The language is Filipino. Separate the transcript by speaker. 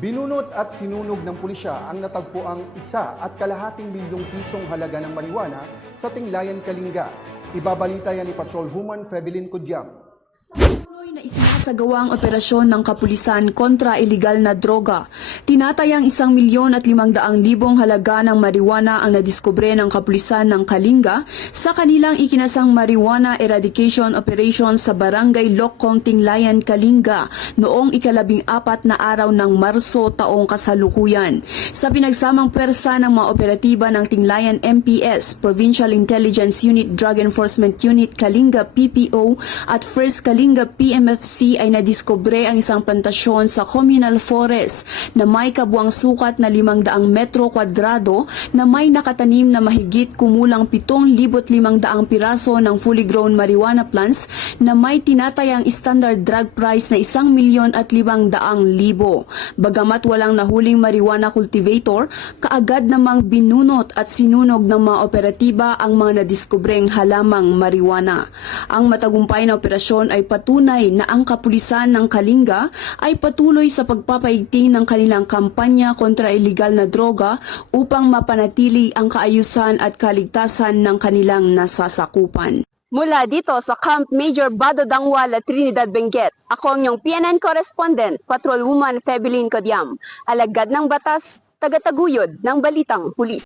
Speaker 1: Binunot at sinunog ng pulisya ang natagpuang isa at kalahating milyong pisong halaga ng marijuana sa Tinglayan, Kalinga. Ibabalita yan ni Patrolwoman Febelin Kudyam.
Speaker 2: Patuloy na isinasagawang operasyon ng kapulisan kontra ilegal na droga. Tinatayang isang milyon at limang daang libong halaga ng marijuana ang nadiskubre ng kapulisan ng Kalinga sa kanilang ikinasang marijuana eradication operation sa barangay Lokong Tinglayan, Kalinga noong ikalabing apat na araw ng Marso taong kasalukuyan. Sa pinagsamang pwersa ng mga operatiba ng Tinglayan MPS, Provincial Intelligence Unit Drug Enforcement Unit Kalinga PPO at First Kalinga PMFC ay nadiskubre ang isang plantasyon sa communal forest na may kabuang sukat na 500 metro kwadrado na may nakatanim na mahigit kumulang 7,500 piraso ng fully grown marijuana plants na may tinatayang standard drug price na 1 milyon at 500 libo. Bagamat walang nahuling marijuana cultivator, kaagad namang binunot at sinunog ng mga operatiba ang mga nadiskubreng halamang marijuana. Ang matagumpay na operasyon ay patunay na ang kapulisan ng Kalinga ay patuloy sa pagpapaigting ng kanilang kampanya kontra ilegal na droga upang mapanatili ang kaayusan at kaligtasan ng kanilang nasasakupan. Mula dito sa Camp Major Bado Dangwala, Trinidad, Benguet, ako ang iyong PNN correspondent, Patrolwoman Febelin Kodiam, alagad ng batas, tagataguyod ng balitang pulis.